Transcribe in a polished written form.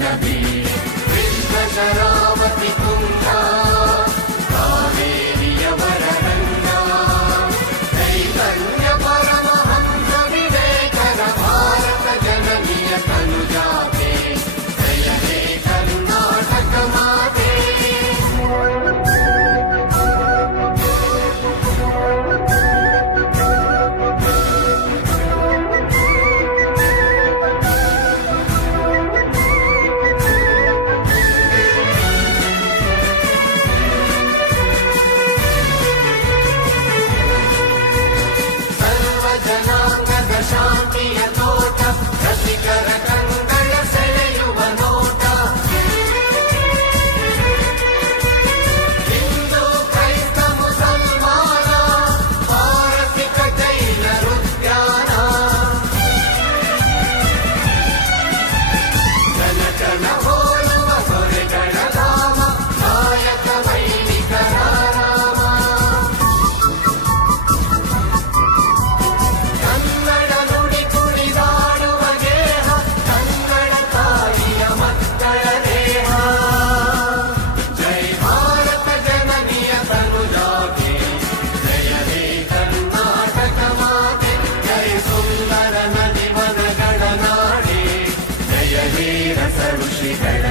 ನದಿ ಶರಾವತಿ ತುಂಗ ಕಾವೇರಿಯವರ ರಂಗ ಚೈತನ್ಯ ಪರಮಹಂಸ ವಿವೇಕರ ಭಾರತ ಜನನಿಯ ತನುಜಾತೆ ಜಯ ಹೇ ಕರ್ನಾಟಕ ಮಾತೆ. ಶಾಂತಿಯ ತೋಟ ರಸಿಕರ ಕಂಗಳ ಸೆಳೆಯುವ ನೋಟ ಹಿಂದೂ ಕ್ರೈಸ್ತ ಮುಸಲ್ಮಾನ ಪಾರಸಿಕ ಜೈನರುದ್ಯಾನ ಜನಜನ ಹೋಲುವ ಸೊರೆಗಳ ಧಾಮ ನಾಯಕ ವೈಣಿಕರ ರಾಮ. ಕನ್ನಡ ನುಡಿ ಕುಣಿದಾಡುವ ಗೇಹ ಕನ್ನಡ ತಾಯಿಯ ಮಕ್ಕಳ ದೇಹ. ಜೈ ಭಾರತ ಜನನಿಯ ತನುಜಾತೆ ಜಯ ಹೇ ಕರ್ನಾಟಕ ಮಾತೆ. ಜೈ ಸುಂದರ ನದಿ ವನಗಳ ನಾಡೆ ಜಯ ಹೇ ರಸ ಋಷಿಗಳ